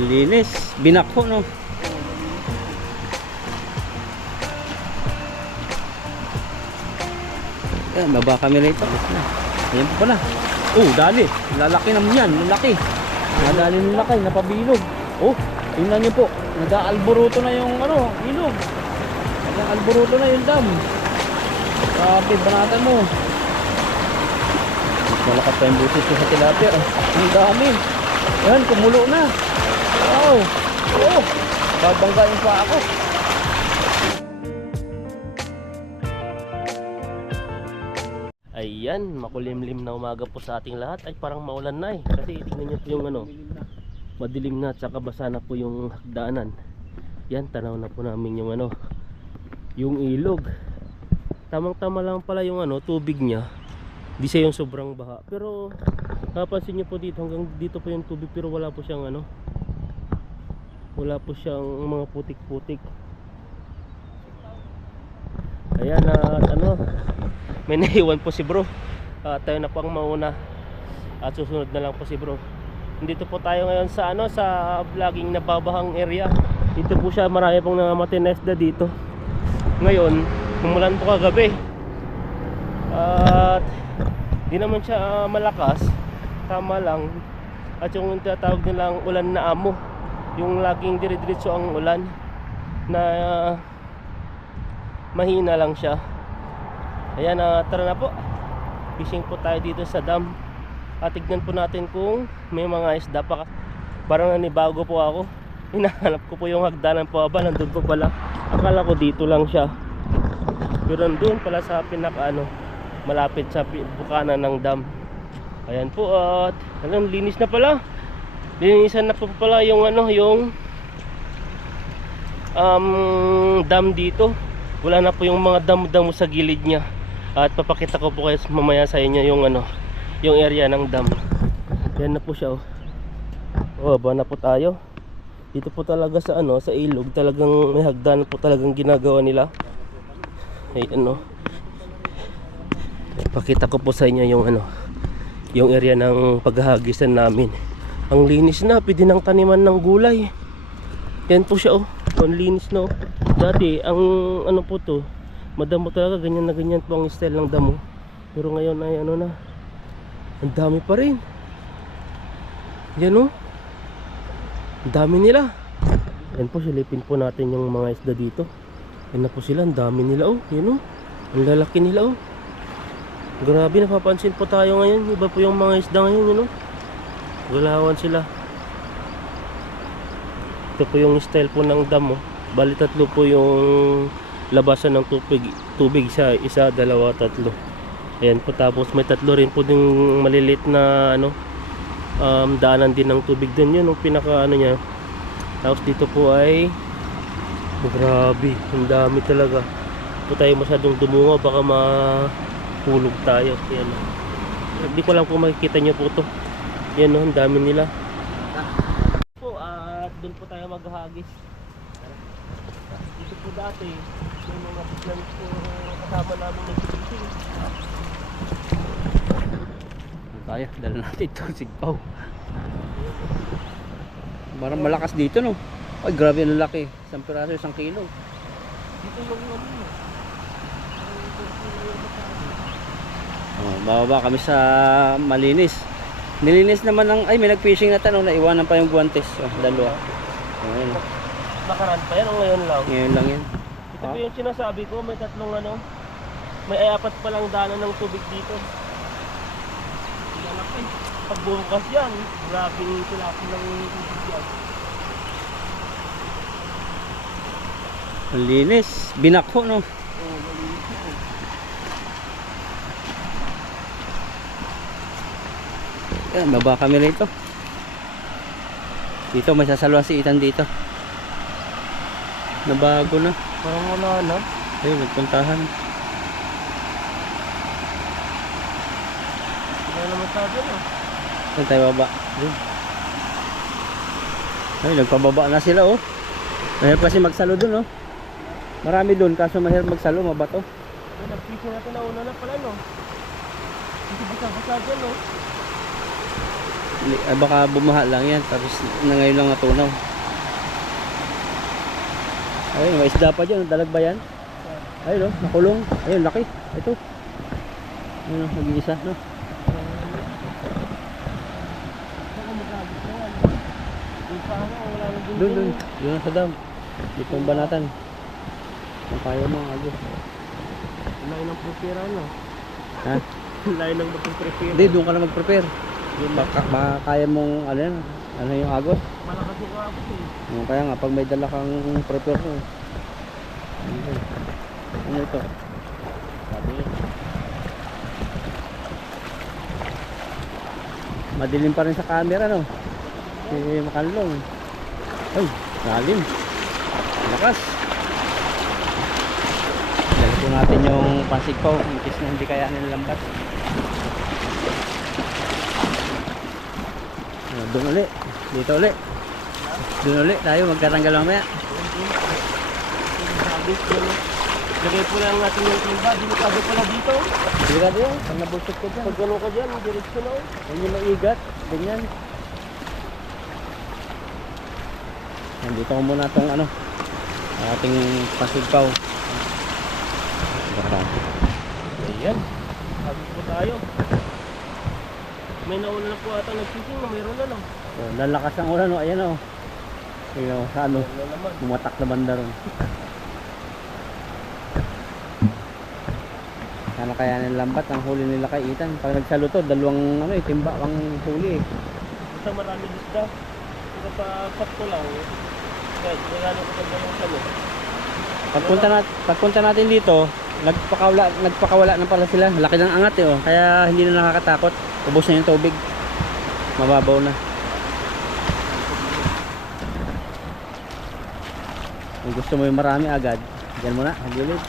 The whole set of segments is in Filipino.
Ang linis. Binakho, no? Ayan, baba kami rito. Ayan pa pala. Oh, dali. Lalaki naman yan. Lalaki. Nadali ng laki. Napabilog. Oh, tingnan nyo po. Nag-aalboruto na yung ano, ilog. Nag-aalboruto na yung dam. Grabe, banatan mo. Malakas pa yung busis ko sa tilapia. Ang dami. Ayan, kumulo na. Wow. Oh, babanggain pa ako. Ayan, makulimlim na umaga po sa ating lahat. Ay parang maulan na eh. Kasi tingnan nyo po yung ano, madilim na at saka basa na po yung daanan. Yan, tanaw na po namin yung ano, yung ilog. Tamang tama lang pala yung ano, tubig niya. Di siya yung sobrang baha. Pero napansin nyo po dito, hanggang dito po yung tubig. Pero wala po siyang ano, wala po siyang mga putik-putik. Ayan, at ano, may naiwan po si bro. Tayo na po ang mauna at susunod na lang po si bro. Dito po tayo ngayon sa ano, sa vlogging nababahang area. Dito po siya, marami pong namamatay na isda dito. Ngayon, umulan po kagabi. At di naman siya malakas, tama lang. At yung tinatawag nilang ulan na amo, yung laging dire-diretso ang ulan na mahina lang siya. Ayan, tara na po. Fishing po tayo dito sa dam. At tignan po natin kung may mga isda pa. Parang nanibago po ako. Hinahanap ko po yung hagdanan po ba. Nandun po pala. Akala ko dito lang siya. Pero nandun pala sa pinaka ano, malapit sa bukana ng dam. Ayan po, at anong linis na pala. Linisan na po pala yung ano, yung dam dito. Wala na po yung mga damo-damo sa gilid niya. At papakita ko po kayo mamaya sa inyo yung ano, yung area ng dam. Yan na po siya oh. Oh, ba na po tayo. Dito po talaga sa ano, sa ilog, talagang may hagdan po talagang ginagawa nila. Ay ano. Pakita ko po sa inyo yung ano, yung area ng paghahagisan namin. Ang linis na, pwede nang taniman ng gulay. Yan po siya oh. Ang linis no. Dati ang ano po to, madamo talaga, ganyan na ganyan po ang style ng damo. Pero ngayon ay ano na, ang dami pa rin. Yan o, ang dami nila. Yan po, silipin po natin yung mga isda dito. Yan na po sila, ang dami nila o. Yan o, ang lalaki nila o. Grabe, napapansin po tayo ngayon. Iba po yung mga isda ngayon, yun o. Galawan sila. Ito po yung style po ng damo. Bali tatlo po yung labasan ng tubig siya, isa, dalawa, tatlo. Ayan po, tapos may tatlo rin po ding malilit na ano, daanan din ng tubig din, yun yung pinaka ano niya. Tapos dito po ay grabe, ang dami talaga. Po tayo masyadong dumungo, baka mahulog tayo. Ayan, hindi ko lang po makikita nyo po to. Yan o, ang dami nila po. At doon po tayo maghahagis. Dito po dati yung mga plans po kasama namin nag-fishing. Tayo, dala natin itong sigpaw. Parang malakas dito no. Ay, grabe ang laki. 1 piraso, 1 kilo. Dito yung ano. Oh, bababa kami sa malinis. Nilinis naman ng, ay may nag-fishing na tanong, naiwanan pa yung guantes. Oh, dalawa. Ayun. Nakaraan pa yan o ngayon lang? Ngayon lang yan. Ito po yung sinasabi ko, may tatlong ano, may apat palang daanan ng tubig dito. Pag bukas yan, grabe yung tilapia ng tubig yan. Ang linis. Binakho no. Oo, malinis ito. Ayan, baba kami rito. Dito may sasaluhan si Ethan dito. Nabago na. Parang wala na. Ayun, nagpuntahan. Wala naman sabi no. Saan tayo baba? Ayun. Ay, nagpababa na sila oh. Mahirap kasi magsalo dun oh. Marami dun, kaso mahirap magsalo, mabato. Ay, nag-fishing natin na una na pala no. Hindi basa-basa dyan no. Baka bumaha lang yan. Tapos na ngayon lang natunaw. Ayun, may isda pa dyan. Dalag ba yan? Ayun oh, nakulong. Ayun, laki. Ito. Ayun oh, nag-iisa, no? Doon sa dam. Dito ang banatan. Ang kaya mo, agos. Lain ng prepare na. Ha? Lain ng prepare. Hindi, doon ka na mag-prepare. Baka kaya mong, ano yan, ano yung agos? Malakas yung agos eh. Kaya nga, pag may dala kang prepare mo. Ano ito? Sabi yun. Madilim pa rin sa camera, no? Si Makanlong. Ay, lalim. Lakas. Dali po natin yung pasigpaw. Inkis na hindi kaya nilambat. Doon ulit. Dito ulit. Doon ulit tayo. Magkatanggal mamaya. Lagay po lang natin yung timba. Delikado pala dito. Delikado yun. Pag nabulsot ko dyan. Pag gano'n ka dyan, diretso na. Yan yung maigat. Ganyan. Nandito ko muna itong ano, ating pasigpaw. Ayan. Sabi po tayo. May nauna na po ata nagsising na mayroon na lang. So, lalakas ang ulan, no? Ayan o. Ayan o, sa ano, Ano naman. bumatak na banda ron. Sana kaya ng lambat ang huli nila kay Ethan. Pag nagsaluto, dalawang ano, timba ang huli eh. Basta marami isda. Pero pa sakto lang. Kahit wala na ko yung salo. Pagpunta natin dito, nagpakawala na pala sila. Laki ng angat eh, oh. Kaya hindi na nakakatakot. Ubos na yung tubig. Mababaw na. Kung gusto mo yung marami agad, dyan mo na, hagilid.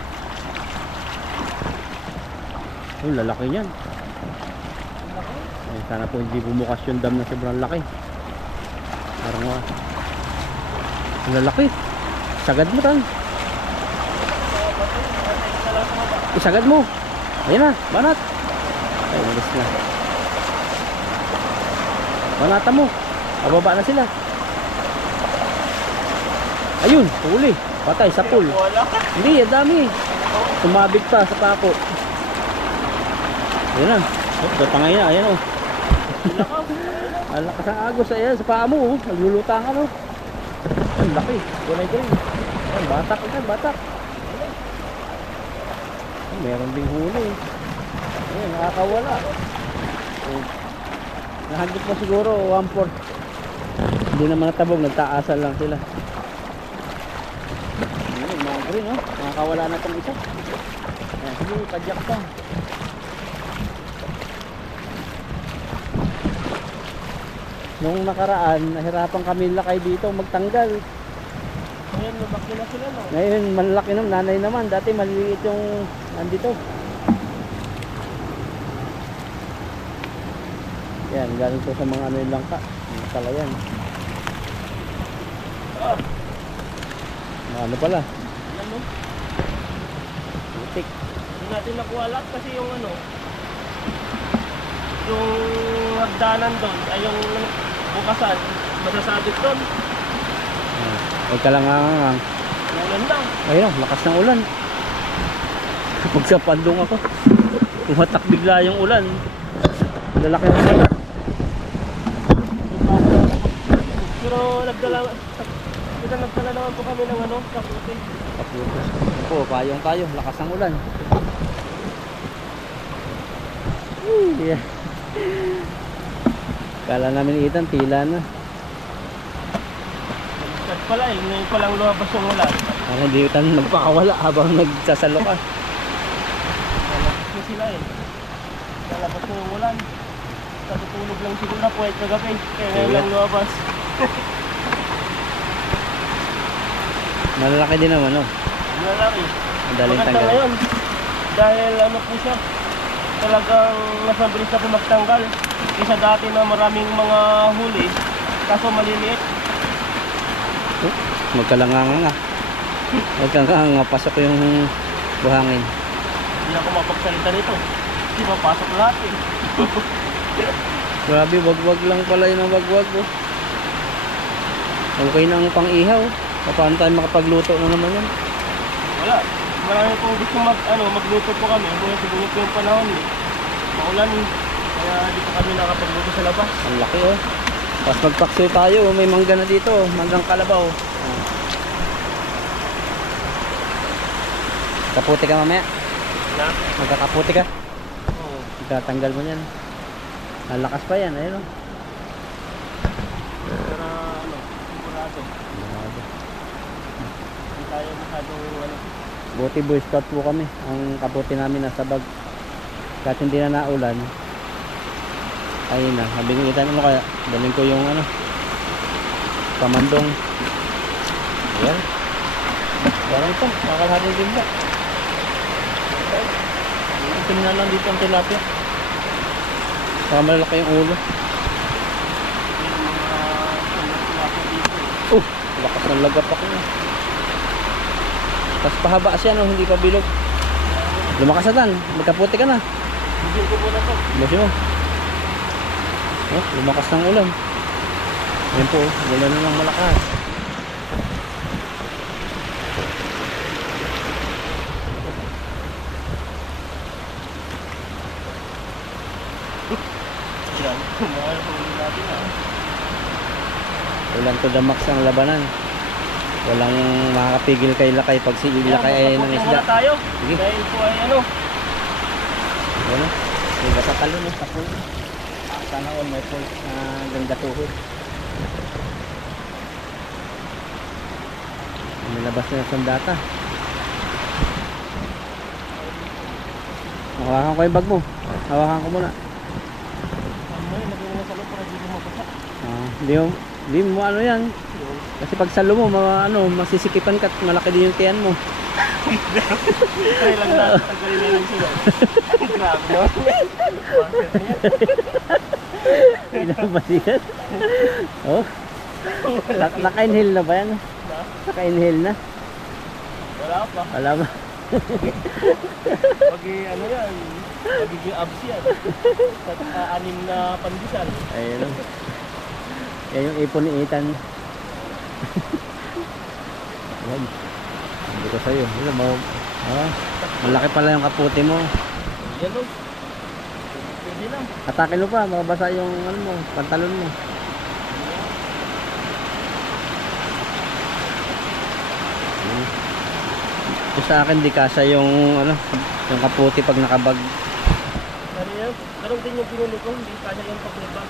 Oh, lalaki niyan. Ay, sana po hindi bumukas yung dam na sobrang laki. Parang ang lalaki. Sagad mo tan. Isagad mo. Ayun na, banat. Ay, umalis na. Banata mo. Pababa na sila. Ayun, huli. Patay sa pool. Wala. Hindi, ang dami. Tumabig pa sa pako. Ayun na. Oh, datangay na. Ayan o. Ang lakas ang agos. Ayan, sa paa mo. Naglulutang ka no. Ang laki. Gunay ko rin. Ayan, batak. Ayan, batak. Meron ding huli. Ayan, nakakawala. Oh. Nahagit pa siguro 1/4. Hindi naman natabog, nagtaasal lang sila. Ayan, mga green, no? Nakakawala na itong isa. Ayan, sige, padyak pa. Nung nakaraan, nahirapan kami lakay dito magtanggal. Ayan, lumaki na sila no. Ngayon, malaki naman, nanay naman. Dati maliliit yung nandito. Yan, galing to sa mga ano yung langka. Yung talayan. Ano pala? Ayan no. Butik. Hindi natin nakuha lahat kasi yung ano. Yung hagdanan doon ay yung bukasan. Masasabit doon. Huwag ka lang hangang. Ulan lang. Ayun, lakas ng ulan. Kapag sa pandong ako, tumatak bigla yung ulan. Lalaki ng ulan. Pero nagdala naman po kami ng ano, kaputi. Kaputos. Ako, payong tayo. Lakas ng ulan. Yeah. Kala namin Ethan, tila na. At pala eh, ngayon pa lang lumabas yung ulan. Ako hindi Ethan magpakawala habang nagsasalo ka. Lalabas na sila eh. Lalabas na yung ulan. Natutulog lang siguro po ay kagabi. Kaya ngayon lang lumabas. Malalaki din naman, no? Malalaki. Madaling Maganda tanggal. ngayon. Dahil ano po siya, talagang mas mabilis na po magtanggal. Kaysa dati na maraming mga huli, kaso maliliit. Magkalanganga nga. Magkalanganga, pasok yung buhangin. Hindi na ako mapagsalita nito. Hindi mapasok lahat eh. Grabe, wag-wag lang pala yun ang wag-wag. Oh. Okay na ang pang-ihaw. Paano tayo makapagluto na naman yan? Wala. Marami pong gusto magluto po kami. Kung siguro po yung panahon eh. Maulan eh. Kaya dito kami nakapagluto sa labas. Ang laki oh. Tapos magpaksiw tayo. May mangga na dito. Manggang kalabaw. Oh. Kaputi ka mamaya. Na? Magkakaputi ka. Oo. Itatanggal mo yan. Lalakas pa yan. Ayun oh. Para sigurado. Hindi tayo masyadong Buti boy scout po kami. Ang kaputi namin nasa bag. Kahit hindi na naulan. Ayun na. Sabi ko kita ano kaya. Daling ko yung pamandong. Ayan. Parang ito. Kakalahatin din ba? Tingnan lang dito ang tilapia. Saka malalaki yung ulo. yung mga tilapia dito eh. Lakas ng lagap ako. Tapos pahaba siya no, hindi pa bilog. Lumakas na tan, magkaputi ka na. Hindi ko muna to. Busi mo. Oh, lumakas ng ulan. Ayan po, wala na lang malakas. Yan. Mga huli natin ah. Ulan to the max ang labanan. Walang makakapigil kay Lakay pag si Lakay ay ng Magpaputi isda. muna tayo. Sige. Dahil po ay Ano? May batatalo no, sa pool. Sana all may pool na ganda tuhod. Nilabas na yung sandata. Hawakan ko yung bag mo. Hawakan ko muna. May lagyan na sa loob para hindi mapasa. Hindi mo ano yan. Kasi pag salo mo, masisikipan ka at malaki din yung tiyan mo. Try lang natin. Tanggalin na lang sila. Grabe no? Pinamasikat. Oh. Naka-inhale na ba yan? Naka-inhale na? Wala pa. Wala ba? Pag ano yan, magiging abs yan. Sa 6 na pandesal. Ayun. Yan yung ipon ni Ethan. Yan. Hindi ko sa'yo. Ano mo? Malaki pala yung kaputi mo. Yan o. Pwede lang. Atakin mo pa. Mabasa yung pantalon mo. Ito sa akin di kasya yung yung kaputi pag nakabag. Ganun din yung pinuli ko, hindi kanya yung paglibag.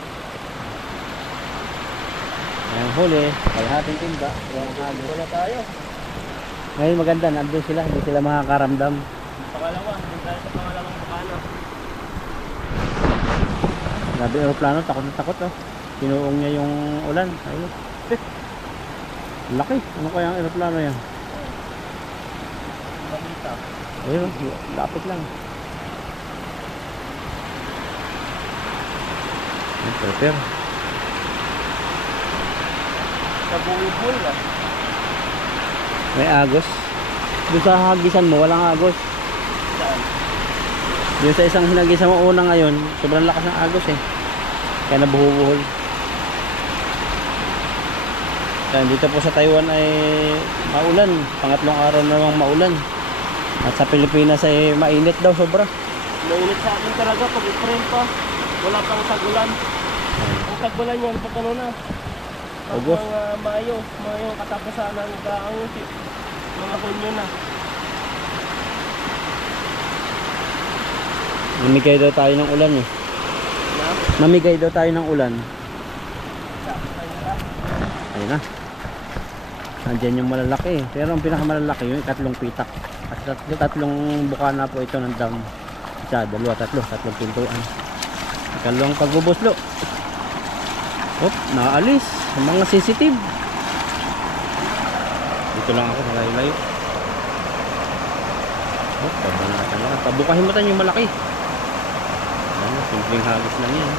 Ang huli, kalahating timba. Wala tayo. Ngayon maganda, nandun sila, hindi sila makakaramdam. Pangalawa, hindi tayo sa pangalawang bukana. Grabe aeroplano, takot na takot oh. Pinuong niya yung ulan. Ayun. Laki, ano kaya ang aeroplano yan? Balita. Ayun, lapit lang. Prepare. Sa buwi-buwi ah. May agos. Doon sa hagisan mo, walang agos. Saan? Yung sa isang hinagisan mo una ngayon, sobrang lakas ng agos eh. Kaya nabuhubuhol. Kaya dito po sa Taiwan ay maulan. Pangatlong araw na namang maulan. At sa Pilipinas ay mainit daw sobra. Mainit sa akin talaga pag i-frame pa. Wala pang tagulan. Ang tagulan yan pag ano na. August. Mga Mayo katapusan ng mga Hunyo na. Mamigay daw tayo ng ulan eh. Mamigay daw tayo ng ulan. Ayun na. Nandiyan yung malalaki eh. Pero ang pinakamalalaki yung ikatlong pitak. At tatlong bukana po ito ng dam. Isa, dalawa, tatlong pintuan. Ikalawang pagbubuslo. Op, nakaalis. Ang mga sensitive. Dito lang ako, malayo-layo. Op, pabanatan lang. Pabukahin mo tayo yung malaki. Ano, simpleng hagis lang yan.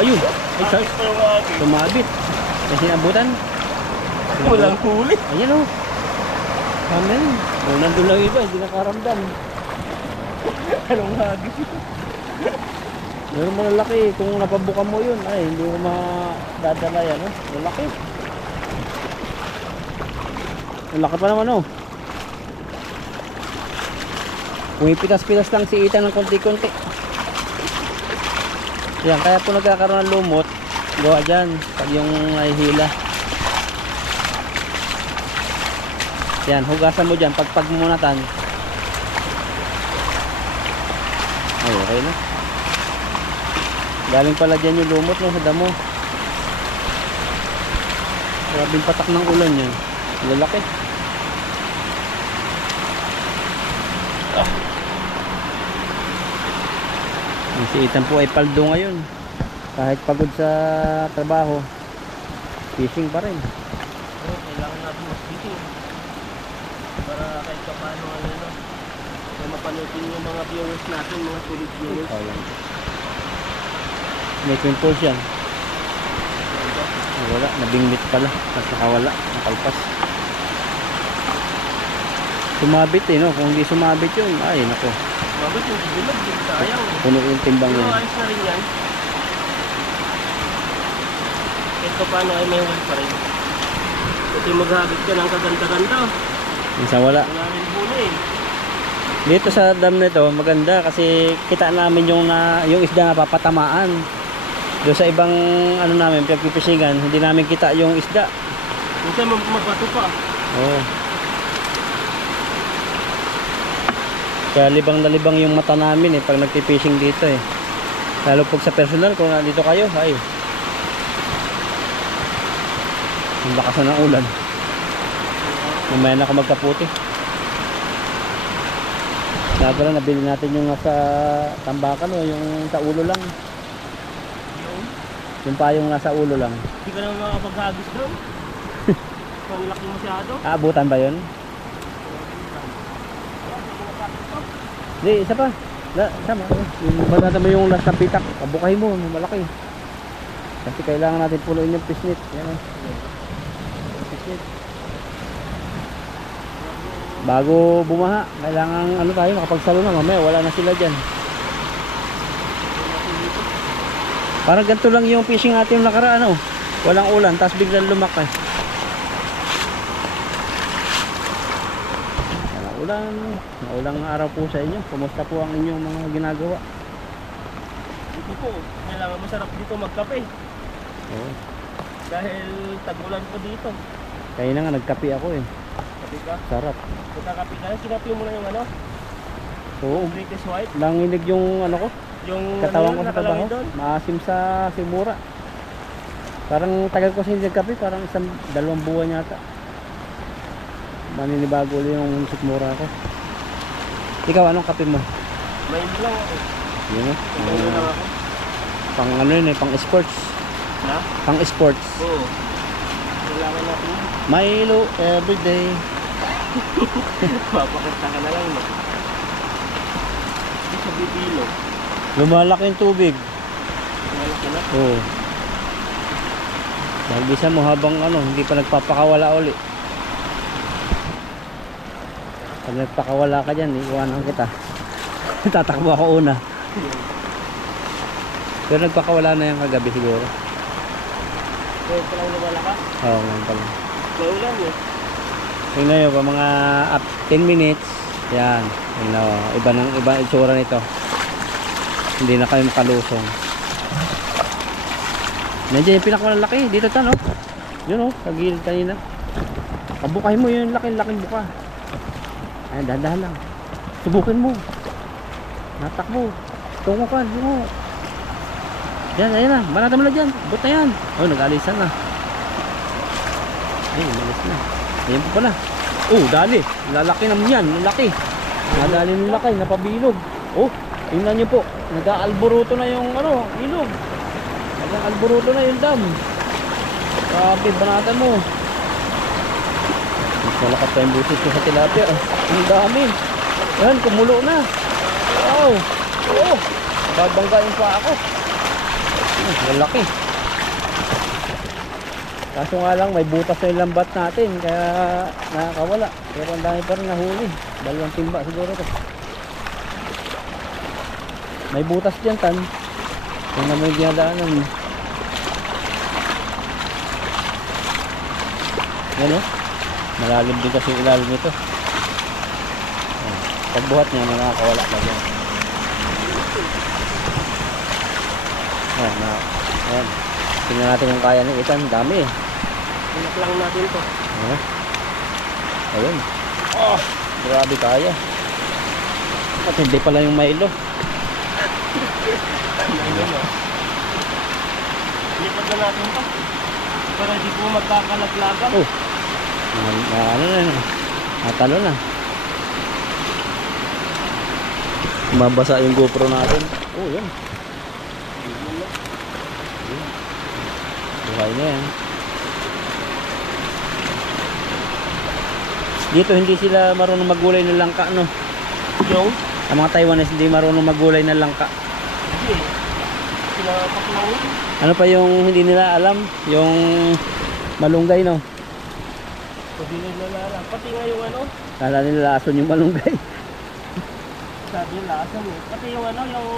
Ayun! Ay, sorry. Tumabit. May sinabutan. Walang huli. Ayan o. Amen. O, nandun lang iba, hindi nakaramdam. Anong hagis? Meron malalaki. Kung napabuka mo yun, ay hindi mo madadala yan. Oh. Malaki. Malaki pa naman oh. Pumipitas-pitas lang si Ethan ng konti-konti. Yan, kaya po nagkakaroon ng lumot. Gawa dyan, pag yung nahihila. Yan, hugasan mo dyan, pagpag munatan. Ay, okay na. Galing pala dyan yung lumot no, sa damo. Grabing patak ng ulan yan. Lalaki. Si Ethan po ay paldo ngayon. Kahit pagod sa trabaho, fishing pa rin. Oo, kailangan natin mag-fishing. Para kahit pa paano mapanoodin yung mga viewers natin, mga solid viewers. Oh, yan. May pimples yan. Oh, wala, nabingwit pala. Tapos nakawala, nakalpas. Sumabit eh, no? Kung hindi sumabit yun, ay nako. Bakit yung bilog, sayang. Puno yung timbang Pero yan. ayos na rin yan. Kahit pa paano ay may wal pa rin. Kasi maghagit ka ng kaganda-ganda. Minsan wala. Wala rin huli eh. Dito sa dam nito, maganda kasi kita namin yung isda na papatamaan. Doon sa ibang ano namin, pagpipisingan, hindi namin kita yung isda. Minsan magbato pa. Oo. Kaya libang na libang yung mata namin pag nagpipishing dito eh. Lalo pag sa personal, kung nandito kayo, ay. Ang lakas na ng ulan. Mamaya na ako magkaputi. Sabi na, nabili natin yung nasa tambakan o yung sa ulo lang. Yung payong nasa ulo lang. Hindi ka naman makapaghagis doon. Ang laki masyado. Aabutan ba yun? Hindi, isa pa. Sama. Yung banata mo yung last na pitak. Pabukahin mo, malaki. Kasi kailangan natin punuin yung pisnit. Yan o. Pisnit. Bago bumaha, kailangan ano tayo, makapagsalo na. Mamaya wala na sila dyan. Parang ganito lang yung fishing natin yung nakaraan. Walang ulan, tapos biglang lumaki. Ulang araw po sa inyo. Kumusta po ang inyong mga ginagawa? Dito po, kailangan masarap dito magkape. Oo. Dahil tag-ulan po dito. Kaya na nga nagkape ako eh. Kape ka? Sarap. Magkakape ka na, sinapi mo na yung ano? Oo. British White. Nanginig yung ano ko. Yung Katawan ko ano yun, sa trabaho. nakalagay doon. Maasim sa simura. Parang tagal ko sa hindi nagkape. Parang 2 buwan yata. Maninibago ulit yung sikmura ko. Ikaw, anong kape mo? May lang ako. Yun o. May lang ako. Pang ano yun eh, pang sports. Na? Pang sports. Oo. Kailangan natin yun. Milo everyday. Papakita ka na lang, no? Hindi sa bibilo. Lumalaki yung tubig. Malaki na. Oo. Dahil bisa mo habang ano, hindi pa nagpapakawala uli. Pag nagpakawala ka dyan, iwanan kita. Tatakbo ako una. Pero nagpakawala na yung kagabi siguro. Kaya pa lang nawala ka? Oo, ngayon pala. May ulan eh. Tingnan nyo, pa mga 10 minutes. Yan. Tingnan nyo, iba itsura nito. Hindi na kayo makalusong. Nandiyan yung pinakamalaki. Dito tan, oh. Yun, oh. Sa gilid kanina. Pabukahin mo yun. Laking buka. Ay, dahan-dahan lang. Subukin mo. Natakbo. Tungo ka. Yun, oh. Yan, ayan na. Banata mo na dyan. But na yan. Oh, nag-alisan na. Ay, malis na. Ayan po pala. Oh, dali. Lalaki naman yan. Lalaki. Nadali ng laki. Napabilog. Oh, tingnan nyo po. Nag-aalboruto na yung ano, ilog. Nag-aalboruto na yung dam. Grabe, banata mo. Mas malakas pa yung busis ko sa tilapia. Ang dami. Yan, kumulo na. Wow. Oh, babanggain pa ako. Lalaki. Kaso nga lang may butas na yung lambat natin kaya nakakawala. Pero ang dami pa rin nahuli. 2 timba siguro to. May butas dyan tan. Tingnan mo yung dinadaanan. Yan o. Malalim din kasi yung ilalim nito. Ayan. Pagbuhat niya, may nakakawala pa dyan. Ayan. Tingnan natin kung kaya ng Ethan. Dami eh. Inak lang natin to. Ayan. Ayun. Oh, grabe kaya. At hindi pala yung Milo. Lipat na natin to. Para di po magkakalaglagan. Oh. Ano na yun. Natalo na. Mabasa yung GoPro natin. Oh, yun. Buhay na yan. Dito hindi sila marunong maggulay ng langka, no? Yung? Ang mga Taiwanese hindi marunong maggulay ng langka. Hindi. Sila paklawin. Ano pa yung hindi nila alam? Yung malunggay, no? Hindi nila alam. Pati nga yung ano, Kala nila lason yung malunggay. sabi yung lasan eh. Pati yung ano, yung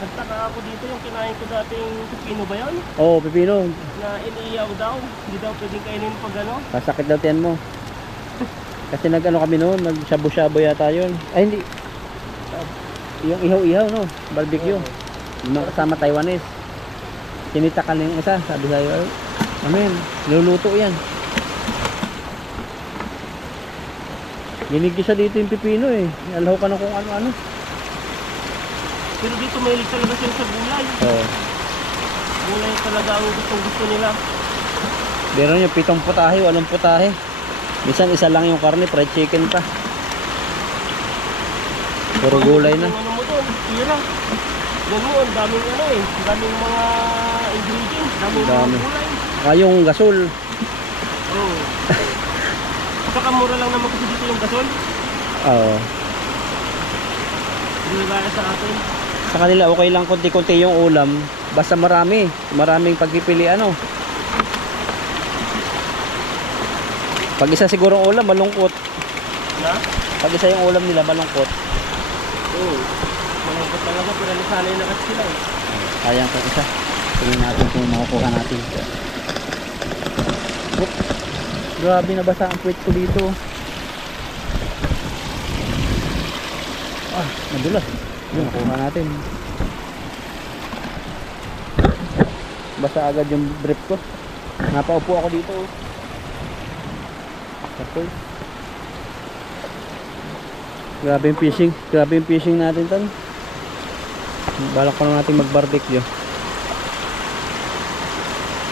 nagtaka ako dito, yung kinain ko dating pipino ba yun? Oo, oh, pipino. Na iniiyaw daw. Hindi daw pwedeng kainin pag ano. Kasakit daw tiyan mo. Kasi nag-ano kami noon, nag-shabu-shabu yata yun. Ay hindi. Yung ihaw-ihaw, no? Barbecue. Yung mga kasama Taiwanese. Tinitakan yung isa, sabi sa'yo, amen, niluluto yan. Ginigisa dito yung pipino eh. Alaw ka na kung ano-ano. Pero dito may talaga sila sa gulay. Oo. Gulay talaga ang gustong-gusto nila. Meron yung 7 putahe, 8 putahe. Minsan isa lang yung karne, fried chicken pa. Puro gulay na. Yung ano mo doon, tira. Yan mo, ang daming ano eh. Ang daming mga ingredients. Daming Dami. mga gulay. Saka yung gasol. Oo. Saka mura lang naman kasi dito yung gasol. Oo. Hindi gaya sa atin. Sa kanila okay lang konti-konti yung ulam. Basta marami. Maraming pagpipili ano. Pag isa siguro ulam, malungkot. Na? Pag isa yung ulam nila, malungkot. Oo. Malungkot talaga pero nasanay na kasi sila eh. Sayang pag isa. Tingnan natin kung makukuha natin. Oop. Grabe na basa ang puwit ko dito. Ah, nadulas. Yun, nakuha natin. Basa agad yung brief ko. Napaupo ako dito. Tapos. Grabe yung fishing. Grabe yung fishing natin tan. Balak pa na natin mag-barbecue.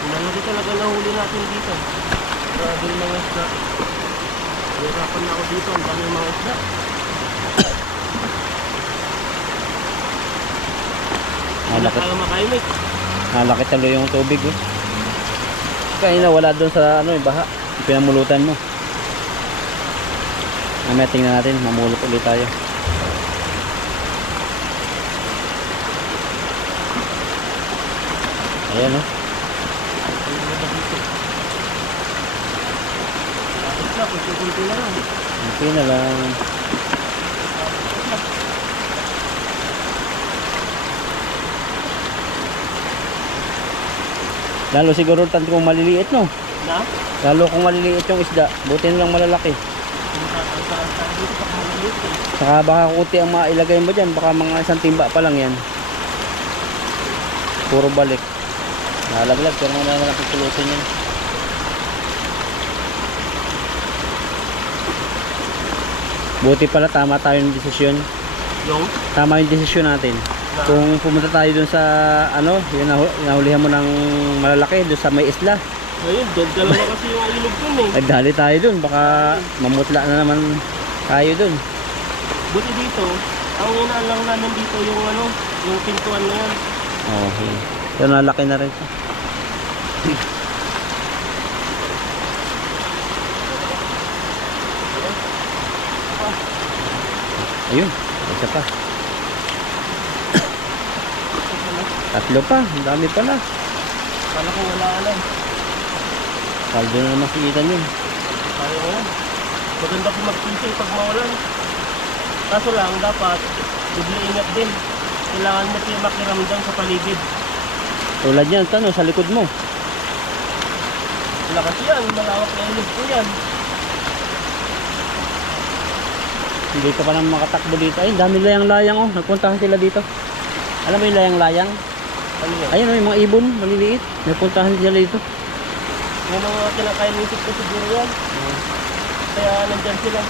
Malaki talaga nahuli natin dito. Grabe yung mga isda. Hirapan na ako dito. Ang dami yung mga isda. Hindi na tayo makaimik. Halaki talo yung tubig. Oh. Kanina wala doon sa ano, baha. Pinamulutan mo. Mamaya tingnan natin, mamulot ulit tayo. Ayan o. Kunti na lang. Okay na lang. Lalo siguro tanto kung maliliit, no? Na? Lalo kung maliliit yung isda, buti na lang malalaki. Saka baka kuti ang mailagay mo dyan, baka mga isang timba pa lang yan. Puro balik. Nalaglag, pero mga nalang pipulutin yan. Buti pala tama tayo ng desisyon. Yung? Tama yung desisyon natin. Kung pumunta tayo dun sa ano, yung nahulihan mo ng malalaki dun sa may isla. Ayun, dalawa kasi yung ilog dun eh. Nagdali tayo dun, baka mamutla na naman tayo dun. Buti dito, ang inaan lang namin dito yung ano, yung pintuan na yan. Okay. Pero nalaki na rin siya. Ayun, isa pa. Tatlo pa, ang dami pala. Kala ko wala alam. Kaldo na naman si Ethan yun. Kaya ko yan. Maganda po mag-fishing pag mawalan. Kaso lang, dapat bigla ingat din. Kailangan mo siya makiramdam sa paligid. Tulad yan, tano, sa likod mo. Wala kasi yan, malawak na ilog po yan. Hindi ka pa lang makatakbo dito. Ay, dami layang-layang oh. Nagpuntahan sila dito. Alam mo yung layang-layang? Ano yan? Ayun oh, yung mga ibon, maliliit. Nagpuntahan sila dito. Yung mga kinakain nisip ko siguro yan. Kaya nandyan sila.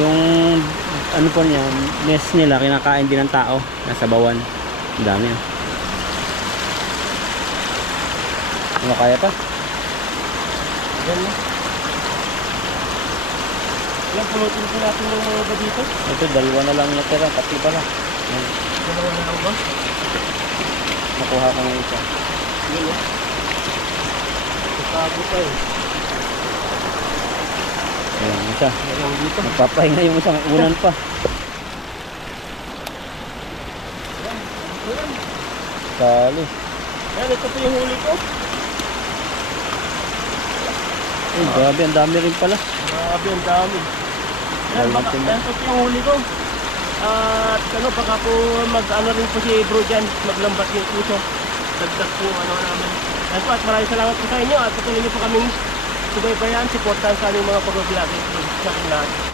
Yung ano po niya, nest nila, kinakain din ng tao. Nasa bawan. Ang dami oh. Ano kaya pa? Yan no? Yan, pulutin po natin yung mga iba dito. Ito, dalawa na lang natira. Pati pala. Yan. Dalawa na lang ba? Nakuha ko ng isa. Yun no? Itago pa eh. Ayan, isa. Yan dito. Nagpapahinga yung isang unan pa. Kali. Yan, ito po yung huli ko. Ay, grabe, ang dami rin pala. Grabe, ang dami. Yan, baka, yan po yung huli ko. At ano, baka po mag-ano rin po si bro dyan, maglambat yung puso. Dagdag po ano namin. Yan po, at maraming salamat po sa inyo at patuloy niyo po kaming subaybayan, supportan sa aming mga pag-vlog sa ating lahat.